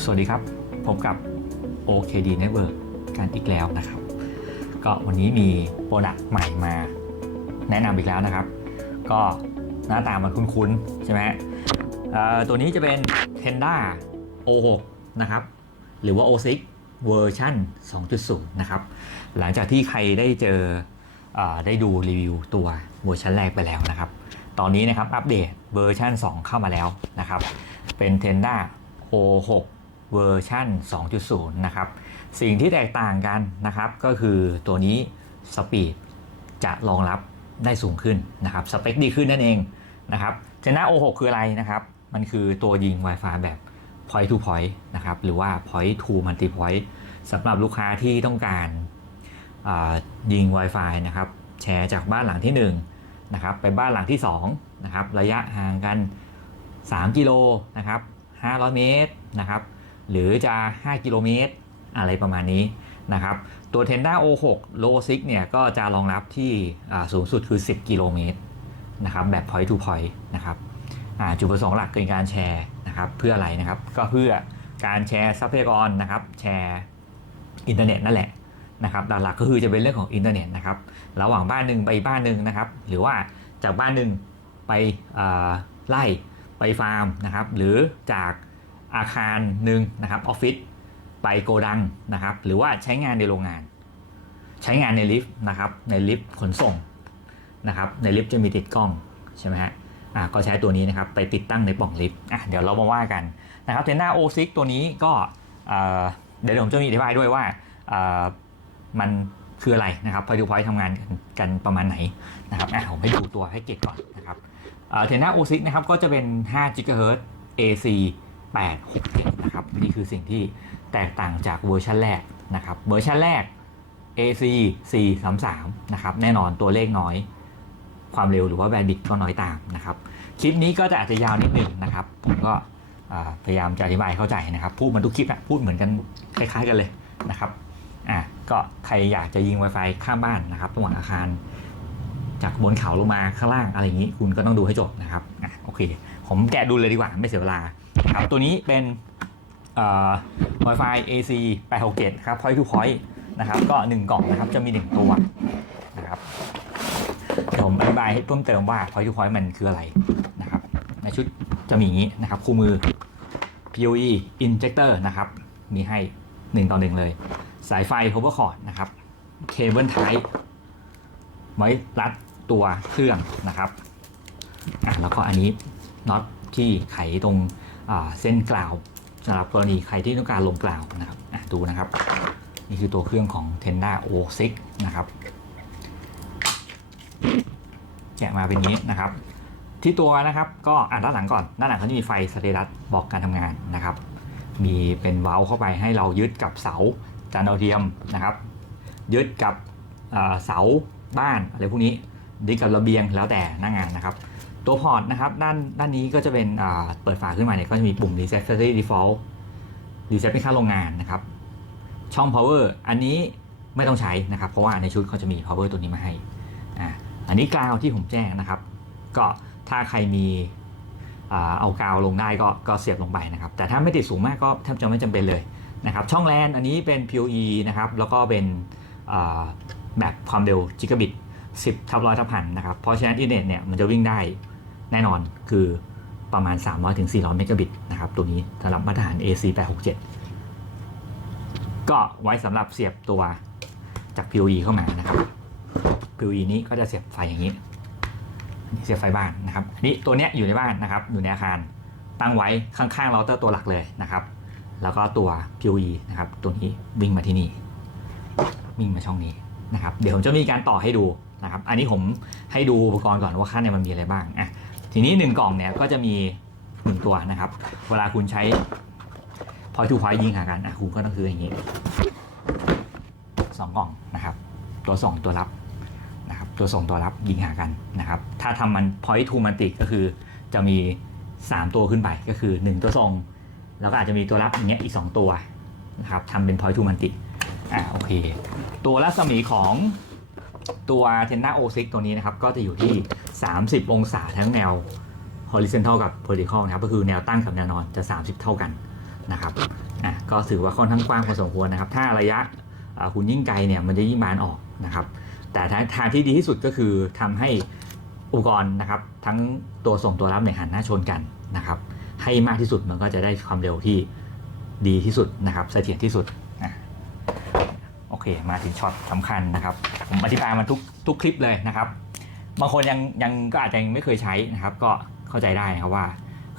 สวัสดีครับ พบกับ OKD Network กันอีกแล้วนะครับ ก็วันนี้มีโปรดักต์ใหม่มาแนะนำอีกแล้วนะครับ ก็หน้าตามันคุ้นๆ ใช่ไหมตัวนี้จะเป็น Tenda O6 นะครับ หรือว่า O6 เวอร์ชัน2.0 นะครับ หลังจากที่ใครได้เจอเออได้ดูรีวิวตัวเวอร์ชันแรกไปแล้วนะครับ ตอนนี้นะครับอัปเดตเวอร์ชัน2 เข้ามาแล้วนะครับ เป็น Tenda O6 เวอร์ชัน2.0 นะครับ สิ่งที่แตกต่างกันนะครับ ก็คือตัวนี้สปีดจะรองรับได้สูงขึ้นนะครับสเปคดีขึ้นนั่นเองนะครับ Tenda O6 คืออะไรนะครับ มันคือตัวยิง Wi-Fi แบบ point to point นะครับ หรือว่า point to multi point สำหรับลูกค้าที่ต้องการยิง Wi-Fi นะครับ แชร์จากบ้านหลังที่1นะครับไปบ้านหลังที่2นะครับ ระยะห่างกัน 3 กิโลนะครับ 500 เมตรนะครับ หรือจะ 5 กิโลเมตร อะไรประมาณนี้นะครับ ตัว Tenda O6 Low 6เนี่ยก็จะรองรับที่สูงสุดคือ 10 กิโลเมตรนะครับแบบ point to point นะครับจุดประสงค์หลักในการแชร์นะครับเพื่ออะไรนะครับ ก็เพื่อการแชร์ทรัพยากรนะครับแชร์อินเทอร์เน็ตนั่นแหละนะครับหลักๆก็คือจะเป็นเรื่องของอินเทอร์เน็ตนะครับระหว่างบ้านหนึ่งไปบ้านหนึ่งนะครับ หรือว่าจากบ้านหนึ่งไปไล่ไปฟาร์มนะครับ หรือจาก อาคารหนึ่งนะครับออฟฟิศไปโกดังนะครับ หรือว่าใช้งานในโรงงาน ใช้งานในลิฟต์นะครับ ในลิฟต์ขนส่งนะครับ ในลิฟต์จะมีติดกล้องใช่ไหมฮะอ่าก็ใช้ตัวนี้นะครับ ไปติดตั้งในปล่องลิฟต์อะเดี๋ยวเรามาว่ากันนะครับเทน่าโอซิกตัวนี้ก็เดี๋ยวผมจะมีอธิบายด้วยว่ามันคืออะไรนะครับพอยทูพอยทำงานกันประมาณไหนนะครับอะผมให้ดูตัวให้เก็ตก่อนนะครับเทน่าโอซิกนะครับก็จะเป็น5 GHz AC 867 นะครับ นี่คือสิ่งที่แตกต่างจากเวอร์ชันแรกนะครับ เวอร์ชันแรก AC 433 นะครับ แน่นอนตัวเลขน้อย ความเร็วหรือว่าแบนด์บิดก็น้อยตามนะครับ คลิปนี้ก็จะอาจจะยาวนิดหนึ่งนะครับ ผมก็พยายามจะอธิบายเข้าใจนะครับ พูดมันทุกคลิปอะพูดเหมือนกันคล้ายๆกันเลยนะครับ อะ ก็ใครอยากจะยิง Wi-Fi ข้ามบ้านนะครับระหว่างอาคาร จากบนเขาลงมาข้างล่างอะไรอย่างนี้ คุณก็ต้องดูให้จบนะครับ อะ โอเค ผมแกะดูเลยดีกว่า ไม่เสียเวลา ครับตัวนี้เป็นเอ่อ Wi-Fi AC 867ครับ point to point นะครับ ก็ 1 กล่องนะครับ จะมี 1 ตัวนะครับเดี๋ยวผมอธิบายให้เพิ่มเติมว่า point to point มันคืออะไรนะครับ ในชุดจะมีอย่างนี้นะครับ คู่มือ PoE injector นะครับ มีให้ 1 ต่อ 1 เลย สายไฟ power cord นะครับ cable type ไว้รัดตัวเครื่องนะครับ อะแล้วก็อันนี้น็อตที่ไขตรง เส้นกล่าวสำหรับกรณีใครที่ต้องการลงกล่าวนะครับดูนะครับ นี่คือตัวเครื่องของ Tenda O6 นะครับแกะมาเป็นนี้นะครับ ที่ตัวนะครับก็อ่านด้านหลังก่อนด้านหลังเขาจะมีไฟสเตตัสบอกการทำงานนะครับ มีเป็นเว้าเข้าไปให้เรายึดกับเสาจานดาวเทียมนะครับ ยึดกับเสาบ้านอะไรพวกนี้ยึดกับระเบียงแล้วแต่หน้างานนะครับ ตัวพอร์ตนะครับด้านด้านนี้ก็จะเป็นเปิดฝาขึ้นมาเนี่ยก็จะมีปุ่ม reset factory default reset เป็นค่าโรงงานนะครับ ช่อง power อันนี้ไม่ต้องใช้นะครับ เพราะว่าในชุดเขาจะมี power ตัวนี้มาให้อ่าอันนี้กาวที่ผมแจ้งนะครับ ก็ถ้าใครมีเอากาวลงได้ก็ก็เสียบลงไปนะครับ แต่ถ้าไม่ติดสูงมากก็แทบจะไม่จำเป็นเลยนะครับ ช่องแลนอันนี้เป็น PoE นะครับ แล้วก็เป็นแบบความเร็วจิกะบิต10ทับร้อยทับพันนะครับ เพราะฉะนั้นอินเทอร์เน็ตเนี่ยมันจะวิ่งได้ แน่นอนคือประมาณ 300ถึง400เมกะบิตนะครับตัวนี้สำหรับมาตรฐาน AC 867ก็ไว้สำหรับเสียบตัวจาก PoE เข้ามานะครับ PoE นี้ก็จะเสียบไฟอย่างนี้เสียบไฟบ้านนะครับนนี้ตัวเนี้ยอยู่ในบ้านนะครับอยู่ในอาคารตั้งไว้ข้างๆเราเตอร์ตัวหลักเลยนะครับ แล้วก็ตัว PoE นะครับตัวนี้วิ่งมาที่นี่วิ่งมาช่องนี้นะครับ เดี๋ยวผมจะมีการต่อให้ดูนะครับ อันนี้ผมให้ดูอุปกรณ์ก่อนว่าข้างในมันมีอะไรบ้างอะ ทีนี้หนึ่งกล่องเนี่ยก็จะมีหนึ่งตัวนะครับ เวลาคุณใช้พอยทูพอยยิงหากันอะคุณก็ต้องคืออย่างนี้สองกล่องนะครับ ตัวส่งตัวรับนะครับ ตัวส่งตัวรับยิงหากันนะครับ ถ้าทำมัน point to มันติก็คือจะมี 3 ตัวขึ้นไปก็คือ 1 ตัวส่ง แล้วก็อาจจะมีตัวรับอย่างเงี้ยอีก 2 ตัวนะครับทำเป็น point to มันติอ่าโอเค ตัวรัศมีของตัว Tenna O6 ตัวนี้นะครับ ก็จะอยู่ที่ 30 องศาทั้งแนว horizontal กับ vertical นะครับก็คือแนวตั้งกับแนวนอนจะ 30 เท่ากันนะครับอะก็ถือว่าค่อนข้างกว้างพอสมควรนะครับ ถ้าระยะคุณยิ่งไกลเนี่ยมันจะยิ่งบานออกนะครับ แต่ทางที่ดีที่สุดก็คือทำให้อุปกรณ์นะครับ ทั้งตัวส่งตัวรับเนี่ยหันหน้าชนกันนะครับ ให้มากที่สุดมันก็จะได้ความเร็วที่ดีที่สุดนะครับเสถียรที่สุดอะโอเค มาถึงช็อตสำคัญนะครับ ผมอธิบายมาทุกทุกคลิปเลยนะครับ บางคนยังยังก็อาจจะยังไม่เคยใช้นะครับ ก็เข้าใจได้นะครับว่า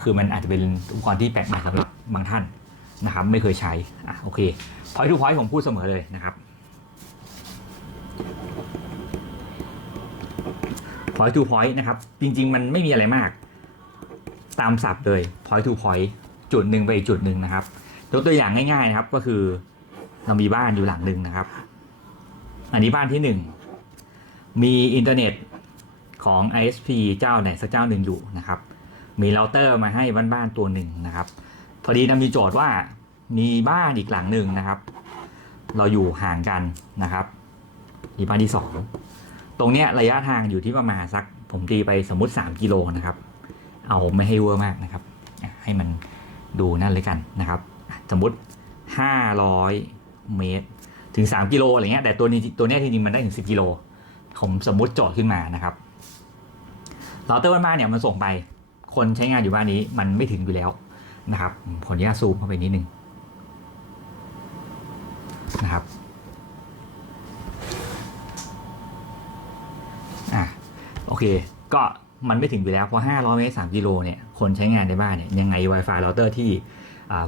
คือมันอาจจะเป็นอุปกรณ์ที่แปลกใหม่สำหรับบางท่านนะครับ ไม่เคยใช้อะโอเคพอยทูพอยผมพูดเสมอเลยนะครับ point to point นะครับ จริง ๆ มันไม่มีอะไรมาก ตามศัพท์เลย point to point จุดหนึ่งไปอีกจุดหนึ่งนะครับยกตัวอย่างง่ายๆนะครับก็คือเรามีบ้านอยู่หลังหนึ่งนะครับ อันนี้บ้านที่หนึ่งมีอินเทอร์เน็ต ของ ISP เจ้าไหนสักเจ้าหนึ่งอยู่นะครับ มีเราเตอร์มาให้บ้านๆตัวหนึ่งนะครับ พอดีนะมีโจทย์ว่ามีบ้านอีกหลังหนึ่งนะครับ เราอยู่ห่างกันนะครับมีบ้านที่สองตรงเนี้ยระยะทางอยู่ที่ประมาณสักผมตีไปสมมติ 3 กิโลนะครับ เอาไม่ให้เวอร์มากนะครับ ให้มันดูนั่นเลยกันนะครับ สมมติ 500 เมตร ถึง 3 กิโลอะไรเงี้ยแต่ตัวนี้ตัวเนี้ยจริงๆมันได้ถึง 10 กิโลผมสมมติโจทย์ขึ้นมานะครับ เราเตอร์บ้านๆเนี่ยมันส่งไป คนใช้งานอยู่บ้านนี้มันไม่ถึงอยู่แล้วนะครับผมขออนุญาซูมเข้าไปนิดนึงนะครับอะโอเค ก็มันไม่ถึงอยู่แล้วเพราะ500เมตร3กิโลเนี่ยคนใช้งานในบ้านเนี่ยยังไง Wi-Fi เราเตอร์ที่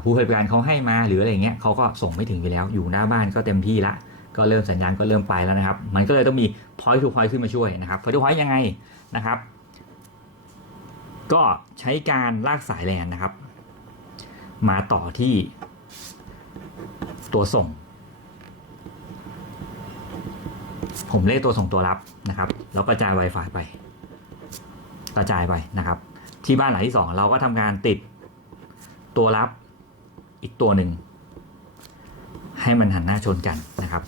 ผู้ให้บริการเขาให้มาหรืออะไรเงี้ยเขาก็ส่งไม่ถึงอยู่แล้ว อยู่หน้าบ้านก็เต็มที่ละก็เริ่มสัญญาณก็เริ่มไปแล้วนะครับ มันก็เลยต้องมี point to point ขึ้นมาช่วยนะครับ point to point ยังไงนะครับ ก็ใช้การลากสายแลนนะครับ มาต่อที่ตัวส่ง ผมเลขตัวส่งตัวรับนะครับ แล้วกระจาย Wi-Fi ไป กระจายไปนะครับ ที่บ้านหลังที่สองเราก็ทำการติดตัวรับอีกตัวหนึ่ง ให้มันหันหน้าชนกันนะครับ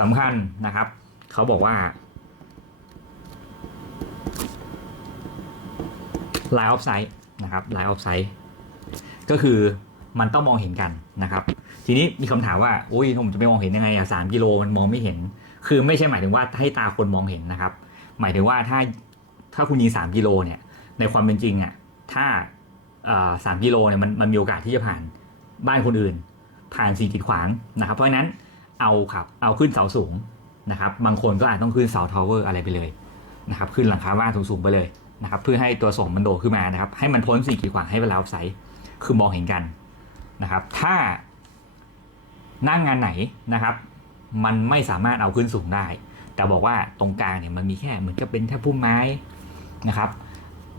สำคัญนะครับ เขาบอกว่า line of sight นะครับ line of sight ก็คือมันต้องมองเห็นกันนะครับ ทีนี้มีคำถามว่าโอ้ยผมจะไปมองเห็นยังไงอะสามกิโลมันมองไม่เห็น คือไม่ใช่หมายถึงว่าให้ตาคนมองเห็นนะครับ หมายถึงว่าถ้าถ้าคุณยิงสามกิโลเนี่ย ในความเป็นจริงอะถ้าสามกิโลเนี่ยมันมันมีโอกาสที่จะผ่านบ้านคนอื่น ผ่านสิ่งกีดขวางนะครับ เพราะฉะนั้นเอาครับเอาขึ้นเสาสูงนะครับ บางคนก็อาจต้องขึ้นเสาทาวเวอร์อะไรไปเลยนะครับ ขึ้นหลังคาบ้านสูงๆไปเลย นะครับเพื่อให้ตัวส่งมันโดดขึ้นมานะครับ ให้มันพ้นสิ่งกีดขวางให้เวลาไซส์คือมองเห็นกันนะครับ ถ้าน้างงานไหนนะครับ มันไม่สามารถเอาขึ้นสูงได้ แต่บอกว่าตรงกลางเนี่ยมันมีแค่เหมือนกับเป็นแค่พุ่มไม้นะครับ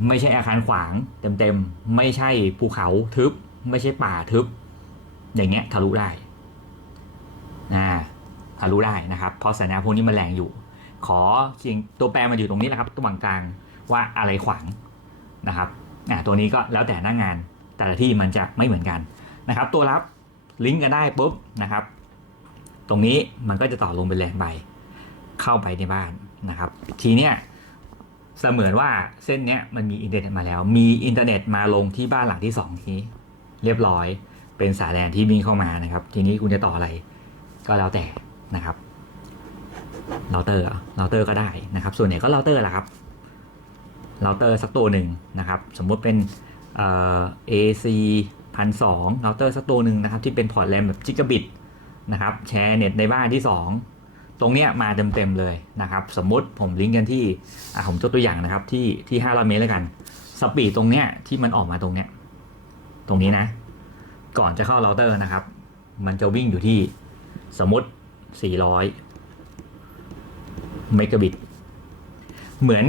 ไม่ใช่อาคารขวางเต็มๆไม่ใช่ภูเขาทึบ ไม่ใช่ป่าทึบ อย่างเงี้ยทะลุได้นะทะลุได้นะครับ เพราะสัญญาณพวกนี้มันแรงอยู่ ขอจริงตัวแปรมันอยู่ตรงนี้แหละครับตัวกลาง ว่าอะไรขวางนะครับตัวนี้ก็แล้วแต่หน้างงานแต่ละที่มันจะไม่เหมือนกันนะครับ ตัวรับลิงก์กันได้ปุ๊บนะครับ ตรงนี้มันก็จะต่อลงเป็นแลนใบเข้าไปในบ้านนะครับ ทีเนี้ยเสมือนว่าเส้นเนี้ยมันมีอินเทอร์เน็ตมาแล้ว มีอินเทอร์เน็ตมาลงที่บ้านหลังที่สองนี้ เรียบร้อยเป็นสายแลนที่วิ่งเข้ามานะครับ ทีนี้คุณจะต่ออะไรก็แล้วแต่นะครับเราเตอร์เราเตอร์ก็ได้นะครับ ส่วนใหญ่ก็เราเตอร์แหละครับ เราเตอร์สักตัวหนึ่งนะครับ สมมุติเป็นเอ่อ AC พันสองเราเตอร์สักตัวหนึ่งนะครับที่เป็นพอร์ตแรมแบบจิกะบิตนะครับแชร์เน็ตในบ้านที่ 2 ตรงเนี้ยมาเต็มๆเลยนะครับสมมุติผมลิงก์กันที่อะผมยกตัวอย่างนะครับที่ที่500เมตรแล้วกันสปีดตรงเนี้ยที่มันออกมาตรงเนี้ยตรงนี้นะ ก่อนจะเข้าเราเตอร์นะครับ มันจะวิ่งอยู่ที่สมมติ 400 เมกะบิต เหมือน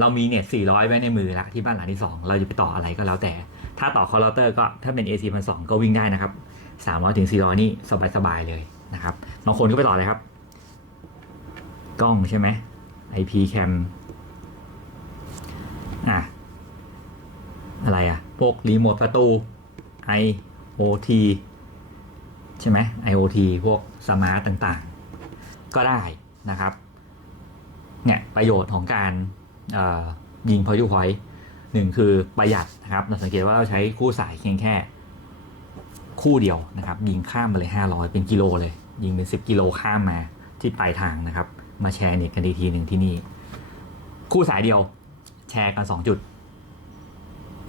เรามีเน็ต400 ไว้ในมือละที่บ้านหลังที่ 2 เราจะไปต่ออะไรก็แล้วแต่ ถ้าต่อคอลเลเตอร์ก็ถ้าเป็น AC พันสก็วิ่งได้นะครับ 300ถึง400 นี่สบายๆเลยนะครับบางคนก็ไปต่อเลยครับ กล้องใช่ไหม IP cam อะอะไรอะ พวกรีโมทประตู IoT ใช่ไหม IoT พวกสมาร์ตต่างๆ ก็ได้นะครับ เนี่ย ประโยชน์ของการ ยิงพอย t พอยหนึ่งคือประหยัดนะครับเราสังเกตว่าเราใช้คู่สายเพียงแค่ คู่เดียวนะครับ ยิงข้ามมาเลย 500 เป็นกิโลเลย ยิงเป็น 10 กิโลข้ามมาที่ปลายทางนะครับ มาแชร์เน็ตกันอีทีหนึ่งที่นี่ คู่สายเดียวแชร์กัน 2 จุด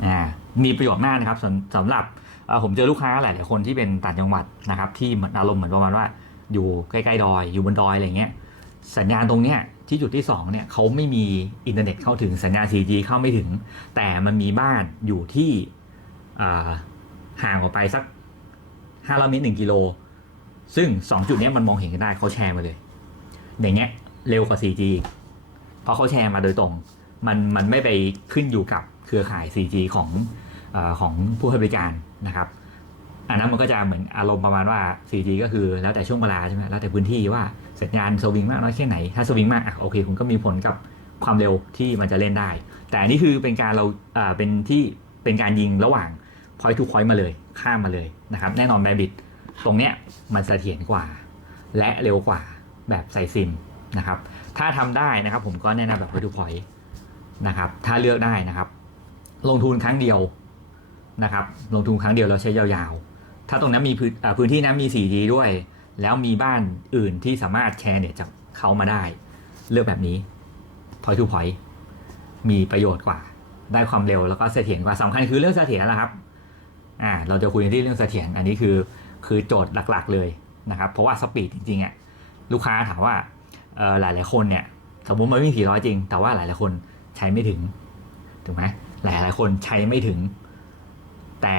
อ่ามีประโยชน์มากนะครับสำสำหรับผมเจอลูกค้าหลายๆคนที่เป็นต่างจังหวัดนะครับ ที่อารมณ์เหมือนประมาณว่า อยู่ใกล้ๆดอย อยู่บนดอยอะไรเงี้ยสัญญาณตรงเนี้ย ที่จุดที่ 2 เนี่ยเขาไม่มีอินเทอร์เน็ตเข้าถึงสัญญาณ 4G เข้าไม่ถึง แต่มันมีบ้านอยู่ที่ห่างออกไปสัก500เมตร1กิโล ซึ่ง 2 จุดนี้มันมองเห็นกันได้เขาแชร์มาเลย อย่างเงี้ยเร็วกว่า 4G เพราะเขาแชร์มาโดยตรง มันมันไม่ไปขึ้นอยู่กับเครือข่าย 4G ของอของผู้ให้บริการนะครับ อันนั้นมันก็จะเหมือนอารมณ์ประมาณว่า 4G ก็คือแล้วแต่ช่วงเวลาใช่ไหมแล้วแต่พื้นที่ว่าสัญญาณสวิงมากน้อยแค่ไหน ถ้าสวิงมากอะโอเคคุณก็มีผลกับความเร็วที่มันจะเล่นได้ แต่อันนี้คือเป็นการเราอ่าเป็นที่เป็นการยิงระหว่าง point to point มาเลยข้ามมาเลยนะครับแน่นอนแบบบิตตรงเนี้ยมันเสถียรกว่า และเร็วกว่าแบบใส่ซิมนะครับถ้าทำได้นะครับผมก็แนะนำแบบ point to point นะครับถ้าเลือกได้นะครับ ลงทุนครั้งเดียวนะครับลงทุนครั้งเดียวแล้วใช้ยาวๆ ถ้าตรงนั้นมีพื้นพื้นที่นั้นมี 4G ด้วย แล้วมีบ้านอื่นที่สามารถแชร์เนี่ยจากเขามาได้ เลือกแบบนี้ point to point มีประโยชน์กว่า ได้ความเร็วแล้วก็เสถียรกว่าสำคัญคือเรื่องเสถียรนะครับอ่าเราจะคุยกันที่เรื่องเสถียรอันนี้คือคือโจทย์หลักๆเลยนะครับ เพราะว่าสปีดจริงๆอะลูกค้าถามว่าเออหลายๆคนเนี่ยสมมติมันวิ่ง400 จริง แต่ว่าหลายๆคนใช้ไม่ถึงถูกไหมหลายๆคนใช้ไม่ถึง แต่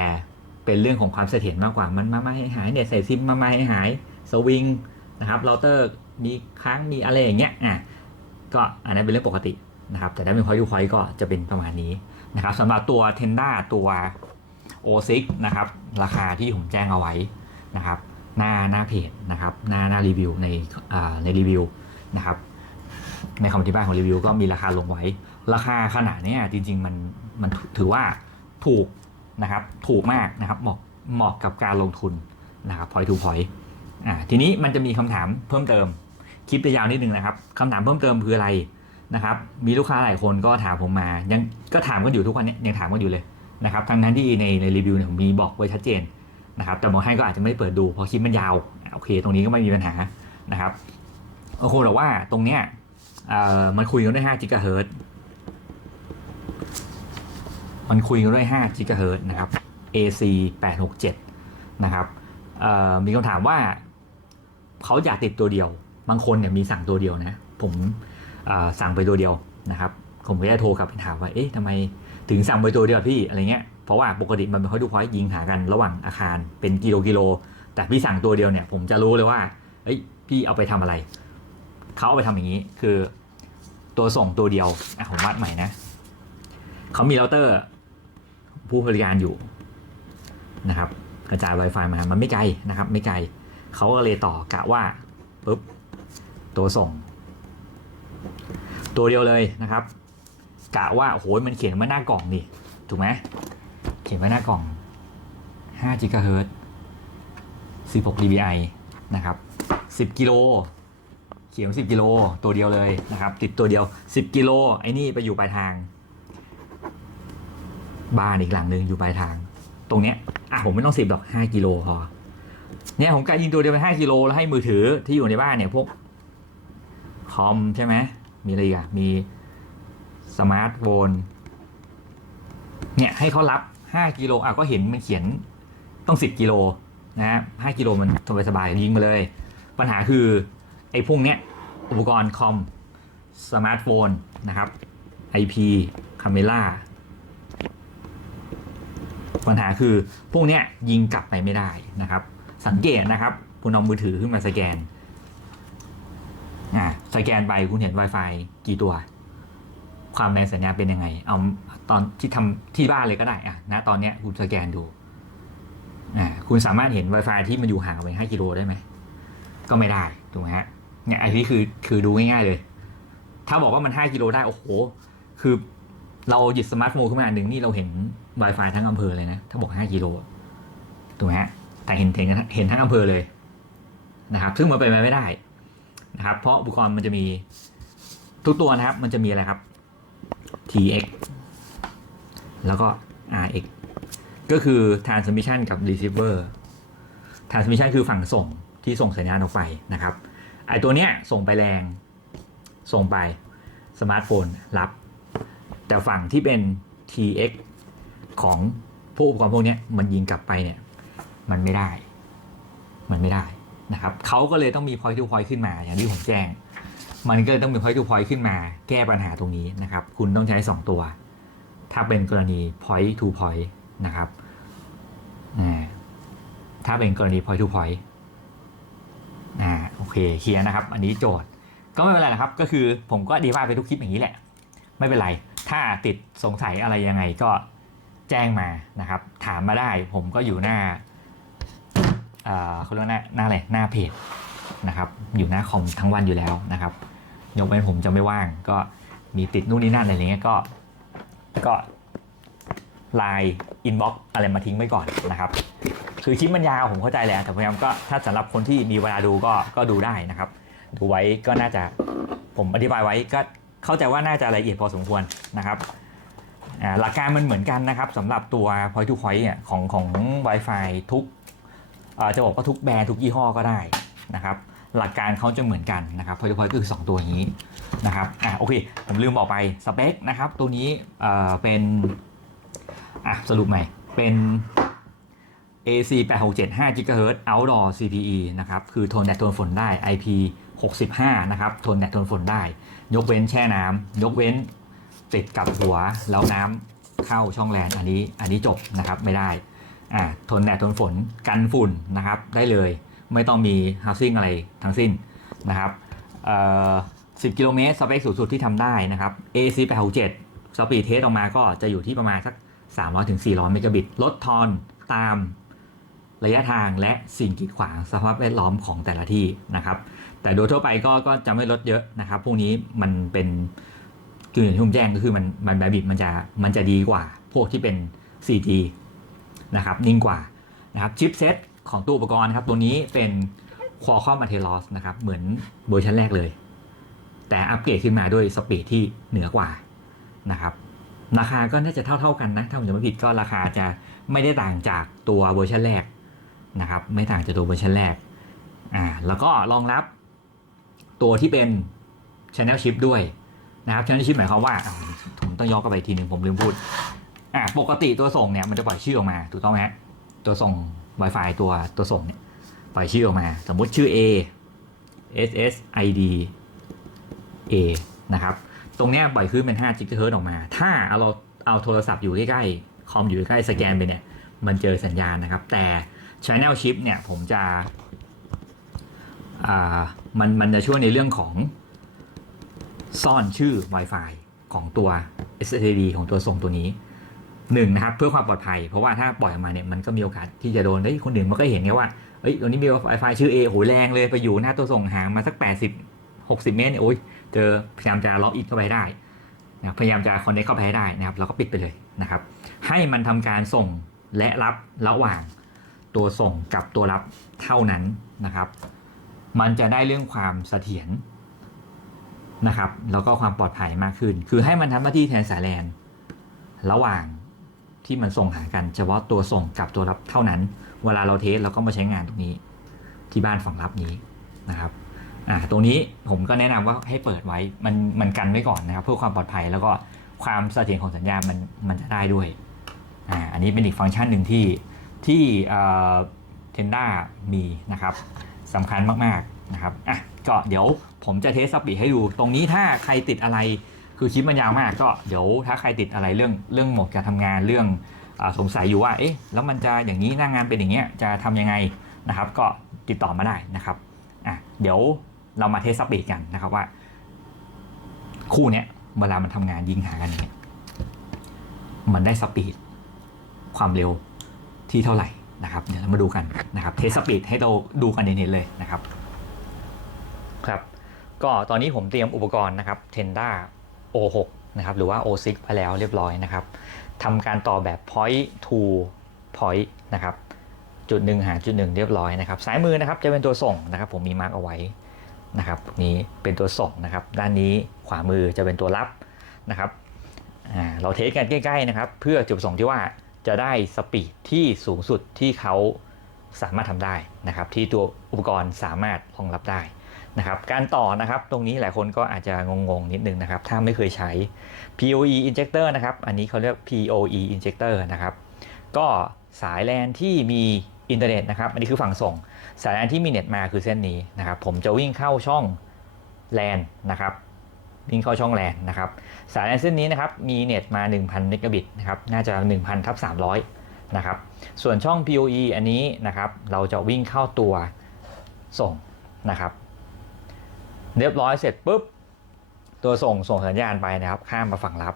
เป็นเรื่องของความเสถียรมากกว่ามันมาไม่หายเนี่ยใส่ซิมมาไม่หายสวิงนะครับเราเตอร์มีค้างมีอะไรอย่างเงี้ยอะก็อันนั้นเป็นเรื่องปกตินะครับแต่ถ้าเป็นพอยต์ทูพอยต์ก็จะเป็นประมาณนี้นะครับสำหรับตัวเทนด้าตัว O6 นะครับราคาที่ผมแจ้งเอาไว้นะครับหน้าหน้าเพจนะครับหน้าหน้ารีวิวในในรีวิวนะครับในคำอธิบายของรีวิวก็มีราคาลงไว้ ราคาขนาดเนี้ยจริง ๆ มันมันถือว่าถูก นะครับถูกมากนะครับเหมาะเหมาะกับการลงทุนนะครับ point to point อ่าทีนี้มันจะมีคำถามเพิ่มเติมคลิปจะยาวนิดนึงนะครับคำถามเพิ่มเติมคืออะไรนะครับมีลูกค้าหลายคนก็ถามผมมา ยังก็ถามกันอยู่ทุกวันนี้ยังถามกันอยู่เลยนะครับทั้งนั้นที่ในในรีวิวเนี่ยผมมีบอกไว้ชัดเจนนะครับแต่บางให้ก็อาจจะไม่ได้เปิดดูเพราะคลิปมันยาวโอเค ตรงนี้ก็ไม่มีปัญหานะครับโอ้โหแต่ว่าตรงเนี้ยเอ่อมันคุยกันด้วย5 g h z มันคุยกันด้วย5 g h z นะครับ AC 867 นะครับมีคำถามว่าเขาอยากติดตัวเดียว บางคนเนี่ยมีสั่งตัวเดียวนะ ผมสั่งไปตัวเดียวนะครับ ผมก็จะโทรกลับไปถามว่า เอ๊ะทำไมถึงสั่งไปตัวเดียวพี่ อะไรเงี้ย เพราะว่าปกติมันไม่ค่อยดูพอยยิงหากันระหว่างอาคารเป็นกิโลกิโล แต่พี่สั่งตัวเดียวเนี่ย ผมจะรู้เลยว่า เอ้ย พี่เอาไปทำอะไร เขาเอาไปทำอย่างนี้ คือ ตัวส่งตัวเดียวอะผมวัดใหม่นะ เขามีเราเตอร์ ผู้บริการอยู่นะครับกระจาย Wi-Fi มา มันไม่ไกลนะครับ ไม่ไกล เขาก็เลยต่อกะว่าปุ๊บตัวส่ง ตัวเดียวเลยนะครับ กะว่าโอ้โหมันเขียนมาหน้ากล่องนี่ถูกไหมเขียนไว้หน้ากล่อง5 g h z 16 dBi นะครับ 10 กิโล เขียน10 กิโล ตัวเดียวเลยนะครับ ติดตัวเดียว 10 กิโล ไอ้นี่ไปอยู่ปลายทาง บ้านอีกหลังหนึ่งอยู่ปลายทาง ตรงเนี้ยอะผมไม่ต้องสิบหรอก5กิโลพอเนี่ยผมกะยิงตัวเดียวไปห้ากิโลแล้วให้มือถือที่อยู่ในบ้านเนี่ยพวกคอมใช่ไหมมีอะไรอีกอะมีสมาร์ทโฟนเนี่ยให้เขารับห้ากิโลอะก็เห็นมันเขียนต้องสิบกิโลนะฮะห้ากิโลมันสบายสบายๆยิงมาเลย ปัญหาคือไอ้พวกเนี้ยอุปกรณ์คอมสมาร์ทโฟนนะครับ IP คาเมล่า ปัญหาคือพวกเนี้ยยิงกลับไปไม่ได้นะครับ สังเกตนะครับ คุณเอามือถือขึ้นมาสแกนอ่าสแกนไปคุณเห็น Wi-Fi กี่ตัว ความแรงสัญญาเป็นยังไง เอาตอนที่ทำที่บ้านเลยก็ได้อะนะตอนเนี้ยคุณสแกนดูอ่าคุณสามารถเห็น Wi-Fi ที่มันอยู่ห่างไป5กิโลได้ไหมก็ไม่ได้ถูกไหมฮะเนี่ยไอ้นี่คือคือดูง่ายๆเลย ถ้าบอกว่ามัน5กิโลได้โอ้โห คือ เราหยิบสมาร์ทโฟนขึ้นมาอันหนึ่งนี่เราเห็น Wi-Fi ทั้งอำเภอเลยนะ ถ้าบอก 5 กิโลถูกไหมฮะแต่เห็นเห็นเห็นทั้งอำเภอเลยนะครับ ซึ่งมันเป็นไปไม่ได้นะครับ เพราะอุปกรณ์มันจะมีทุกตัวนะครับ มันจะมีอะไรครับ TX แล้วก็ RX ก็คือ transmission กับ receiver transmission คือฝั่งส่งที่ส่งสัญญาณออกไปนะครับ ไอตัวเนี้ยส่งไปแรง ส่งไปสมาร์ทโฟนรับ แต่ฝั่งที่เป็น TX ของพวกอุปกรณ์พวกนี้มันยิงกลับไปเนี่ยมันไม่ได้ มันไม่ได้นะครับเขาก็เลยต้องมี point to point ขึ้นมา อย่างที่ผมแจ้ง มันก็เลยต้องมี point to point ขึ้นมา แก้ปัญหาตรงนี้นะครับ คุณต้องใช้ 2 ตัว ถ้าเป็นกรณี point to point นะครับถ้าเป็นกรณี point to point อ่าโอเคเคลียร์นะครับ อันนี้โจทย์ก็ไม่เป็นไรนะครับ ก็คือผมก็ดีว่าไปทุกคลิปอย่างนี้แหละ ไม่เป็นไร ถ้าติดสงสัยอะไรยังไงก็แจ้งมานะครับ ถามมาได้ผมก็อยู่หน้าเอ่อเขาเรียกว่าหน้าหน้าอะไรหน้าเพจนะครับ อยู่หน้าคอมทั้งวันอยู่แล้วนะครับยกเว้นผมจะไม่ว่าง ก็มีติดนู่นนี่นั่นอะไรเงี้ยก็ก็ไลน์อินบ็อกอะไรมาทิ้งไว้ก่อนนะครับ คือคลิปมันยาวผมเข้าใจแหละแต่พยายามก็ถ้าสำหรับคนที่มีเวลาดูก็ก็ดูได้นะครับ ดูไว้ก็น่าจะผมอธิบายไว้ก็ เข้าใจว่าน่าจะละเอียดพอสมควรนะครับหลักการมันเหมือนกันนะครับสำหรับตัว point to point ของของ Wi-Fi ทุกจะบอกว่าทุกแบรนด์ทุกยี่ห้อก็ได้นะครับหลักการเขาจะเหมือนกันนะครับ point to point ก็คือ 2 ตัวอย่างนี้นะครับอะโอเค ผมลืมบอกไปสเปคนะครับ ตัวนี้เอ่อเป็นอะสรุปใหม่เป็น AC 867 5 GHz Outdoor CPE นะครับ คือทนแดดทนฝนได้ IP 65 นะครับทนแดดทนฝนได้ ยกเว้นแช่น้ำยกเว้นติดกับหัวแล้วน้ำเข้าช่องแลนอันนี้อันนี้จบนะครับไม่ได้อ่าทนแดดทนฝนกันฝุ่นนะครับได้เลย ไม่ต้องมี housing อะไรทั้งสิ้นนะครับเอ่อ10 กิโลเมตรสเปคสูงสุดที่ทำได้นะครับ AC 867สปีดเทสออกมาก็จะอยู่ที่ประมาณสัก 300-400 เมกะบิต ลดทอนตามระยะทางและสิ่งกีดขวางสภาพแวดล้อมของแต่ละที่นะครับ แต่โดยทั่วไปก็ก็จะไม่ลดเยอะนะครับ พวกนี้มันเป็นคืออย่างที่ผมแจ้งก็คือมันมันแบบบิดมันจะมันจะดีกว่า พวกที่เป็น 4G นะครับนิ่งกว่านะครับชิปเซตของตัวอุปกรณ์ครับตัวนี้เป็น Qualcomm a t e l o s นะครับเหมือนเวอร์ชันแรกเลย แต่อัปเกรดขึ้นมาด้วยสปีดที่เหนือกว่านะครับราคาก็น่าจะเท่าๆกันนะ ถ้าผมจำไม่ผิดก็ราคาจะไม่ได้ต่างจากตัวเวอร์ชันแรกนะครับไม่ต่างจากตัวเวอร์ชันแรกอ่าแล้วก็รองรับ ตัวที่เป็น Channel Chip ด้วยนะครับ Channel Chip หมายความว่าผมต้องย้อนกลับไปทีหนึ่งผมลืมพูดอ่าปกติตัวส่งเนี่ยมันจะปล่อยชื่อออกมาถูกต้องไหมฮะตัวส่ง Wi-Fi ตัวตัวส่งเนี่ยปล่อยชื่อออกมา สมมุติชื่อ A SSID A นะครับ ตรงเนี้ยปล่อยขึ้นเป็น5 GHz ออกมา ถ้าเอาเราเอาโทรศัพท์อยู่ใกล้ๆ คอมอยู่ใกล้ๆสแกนไปเนี่ย มันเจอสัญญาณนะครับ แต่ Channel Chip เนี่ยผมจะอ่า มันมันจะช่วยในเรื่องของซ่อนชื่อ Wi-Fi ของตัว SSD ของตัวส่งตัวนี้หนึ่งนะครับ เพื่อความปลอดภัย เพราะว่าถ้าปล่อยออกมาเนี่ยมันก็มีโอกาสที่จะโดนเฮ้ยคนอื่นมันก็เห็นไงว่าเอ้ยตัวนี้มี Wi-Fi ชื่อ A โหแรงเลยไปอยู่หน้าตัวส่งห่างมาสัก 80 60 เมตรเนี่ยโอ้ยเจอพยายามจะล็อกอินเข้าไปได้นะพยายามจะคอนเนคเข้าไปให้ได้นะครับแล้วก็ปิดไปเลยนะครับ ให้มันทำการส่งและรับระหว่างตัวส่งกับตัวรับเท่านั้นนะครับ มันจะได้เรื่องความเสถียรนะครับ แล้วก็ความปลอดภัยมากขึ้น คือให้มันทำหน้าที่แทนสายแลนระหว่างที่มันส่งหากันเฉพาะตัวส่งกับตัวรับเท่านั้น เวลาเราเทสเราก็มาใช้งานตรงนี้ ที่บ้านฝั่งรับนี้นะครับอ่าตรงนี้ผมก็แนะนำว่าให้เปิดไว้มันมันกันไว้ก่อนนะครับ เพื่อความปลอดภัยแล้วก็ความเสถียรของสัญญาณมันมันจะได้ด้วยอ่าอันนี้เป็นอีกฟังก์ชันหนึ่งที่ที่เอ่อเทนด้ามีนะครับ สำคัญมากๆนะครับอะก็เดี๋ยวผมจะเทสสปีดให้ดู ตรงนี้ถ้าใครติดอะไรคือคลิปมันยาวมากก็เดี๋ยวถ้าใครติดอะไรเรื่องเรื่องหมดการทำงานเรื่องอสงสัยอยู่ว่าเอ๊ะแล้วมันจะอย่างนี้หน้างงานเป็นอย่างเงี้ยจะทำยังไงนะครับ ก็ติดต่อมาได้นะครับอะเดี๋ยวเรามาเทสสปีดกันนะครับว่า คู่เนี้ยเวลามันทำงานยิงหากันเนี่ยมันได้สปีดความเร็วที่เท่าไหร่ นะครับเดี๋ยวเรามาดูกันนะครับเทสสปีดให้เราดูกันเห็นๆเลยนะครับครับ ก็ตอนนี้ผมเตรียมอุปกรณ์นะครับ Tenda O6 นะครับหรือว่า O6 ไปแล้วเรียบร้อยนะครับทำการต่อแบบ point to point นะครับจุดหนึ่งหาจุดหนึ่งเรียบร้อยนะครับซ้ายมือนะครับจะเป็นตัวส่งนะครับ ผมมีมาร์กเอาไว้นะครับนี้เป็นตัวส่งนะครับ ด้านนี้ขวามือจะเป็นตัวรับนะครับเราเทสกันใกล้ๆนะครับ เพื่อจุดประสงค์ที่ว่า จะได้สปีดที่สูงสุดที่เขาสามารถทำได้นะครับที่ตัวอุปกรณ์สามารถรองรับได้นะครับการต่อนะครับตรงนี้หลายคนก็อาจจะงงๆ นิดนึงนะครับ ถ้าไม่เคยใช้ PoE injector นะครับอันนี้เขาเรียก PoE injector นะครับก็สายแลนที่มีอินเทอร์เน็ตนะครับอันนี้คือฝั่งส่ง สายแลนที่มีเน็ตมาคือเส้นนี้นะครับผมจะวิ่งเข้าช่องแลนนะครับ วิ่งเข้าช่องแลนนะครับสายแลนเส้นนี้นะครับมีเน็ตมา 1,000เมกะบิตนะครับน่าจะ 1,000ทับ300นะครับส่วนช่อง PoE อันนี้นะครับเราจะวิ่งเข้าตัวส่งนะครับเรียบร้อยเสร็จปุ๊บ ตัวส่งส่งสัญญาณไปนะครับ ข้ามมาฝั่งรับ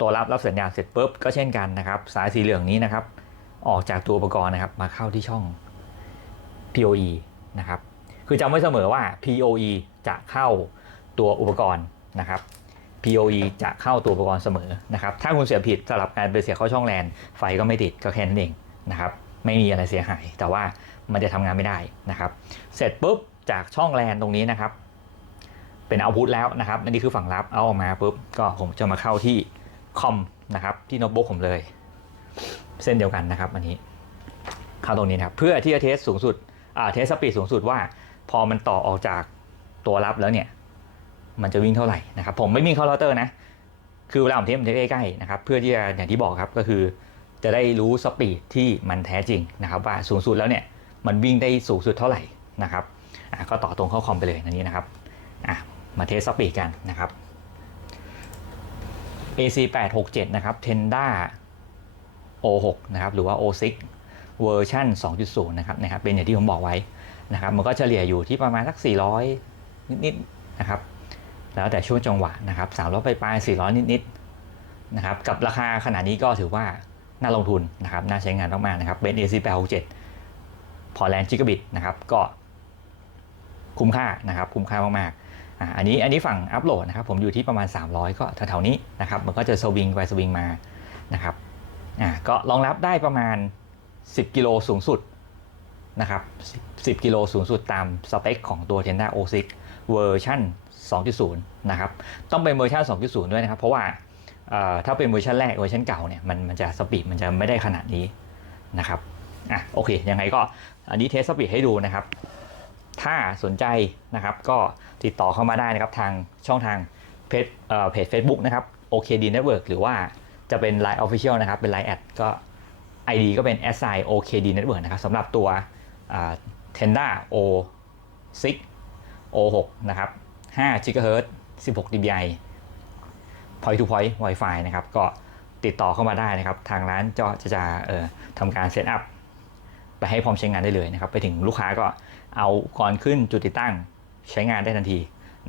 ตัวรับรับสัญญาณเสร็จปุ๊บก็เช่นกันนะครับ สายสีเหลืองนี้นะครับ ออกจากตัวอุปกรณ์นะครับ มาเข้าที่ช่อง PoE นะครับ คือจำไว้เสมอว่า PoE จะเข้าตัวอุปกรณ์ นะครับ PoE จะเข้าตัวอุปกรณ์เสมอนะครับ ถ้าคุณเสียผิดสลับการไปเสียเข้าช่องแลนไฟก็ไม่ติดก็แค่นั้นเองนะครับ ไม่มีอะไรเสียหาย แต่ว่ามันจะทำงานไม่ได้นะครับ เสร็จปุ๊บจากช่องแลนตรงนี้นะครับ เป็นเอาพุทแล้วนะครับอันนี้คือฝั่งรับเอาออกมาปุ๊บก็ผมจะมาเข้าที่คอมนะครับที่โน้ตบุ๊กผมเลย เส้นเดียวกันนะครับ อันนี้เข้าตรงนี้นะครับเพื่อที่จะเทสสูงสุดเทสสปีดสูงสุดว่า พอมันต่อออกจากตัวรับแล้วเนี่ย มันจะวิ่งเท่าไหร่นะครับผมไม่วิ่งเข้าเราเตอร์นะ คือเวลาผมเทสผมเทสใกล้ๆนะครับเพื่อที่จะอย่างที่บอกครับก็คือ จะได้รู้สปีดที่มันแท้จริงนะครับว่าสูงสุดแล้วเนี่ยมันวิ่งได้สูงสุดเท่าไหร่นะครับก็ต่อตรงเข้าคอมไปเลยอันนี้นะครับมาเทสสปีดกันนะครับ AC 867 นะครับ Tenda O6 นะครับหรือว่า O6 เวอร์ชัน2.0 นะครับนะครับเป็นอย่างที่ผมบอกไว้นะครับมันก็เฉลี่ยอยู่ที่ประมาณสัก 400 นิดๆนะครับ แล้วแต่ช่วงจังหวะนะครับ300ไปปลายๆ400นิดๆนะครับกับราคาขนาดนี้ก็ถือว่าน่าลงทุนนะครับน่าใช้งานมากๆนะครับเป็น AC 867พอแลนด์จิกบิตนะครับก็คุ้มค่านะครับคุ้มค่ามากๆอ่าอันนี้อันนี้ฝั่งอัปโหลดนะครับผมอยู่ที่ประมาณ 300 ก็แถวๆนี้นะครับมันก็จะสวิงไปสวิงมานะครับอ่าก็รองรับได้ประมาณ 10 กิโลสูงสุดนะครับ 10 กิโลสูงสุดตามสเปคของตัว Tenda O6 เวอร์ชัน 2.0 นะครับ ต้องเป็นเวอร์ชัน2.0 ด้วยนะครับ เพราะว่าถ้าเป็นเวอร์ชันแรกเวอร์ชันเก่าเนี่ยมันมันจะสปีดมันจะไม่ได้ขนาดนี้นะครับอะโอเค ยังไงก็อันนี้เทสสปีดให้ดูนะครับ ถ้าสนใจนะครับก็ติดต่อเข้ามาได้นะครับทางช่องทางเพจเพจ Facebook นะครับ OKD Network หรือว่าจะเป็น Line Official นะครับ เป็น Line แอดก็ ID ก็เป็น s i OKD Network นะครับสำหรับตัว Tenda O6 O6 นะครับ 5 GHz 16 dBi point to point Wi-Fi นะครับ ก็ติดต่อเข้ามาได้นะครับ ทางร้านจะจะจะออทำการเซตอัพไปให้พร้อมใช้งานได้เลยนะครับ ไปถึงลูกค้าก็เอาก่อนขึ้นจุดติดตั้งใช้งานได้ทันที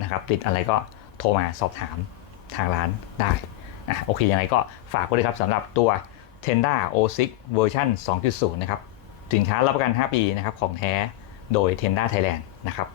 นะครับ ติดอะไรก็โทรมาสอบถามทางร้านได้อะโอเคยังไงก็ฝากไว้ด้วยครับสำหรับตัว Tenda O6 เวอร์ชัน2.0 นะครับ สินค้ารับประกัน 5 ปีนะครับของแท้โดย Tenda Thailand นะครับ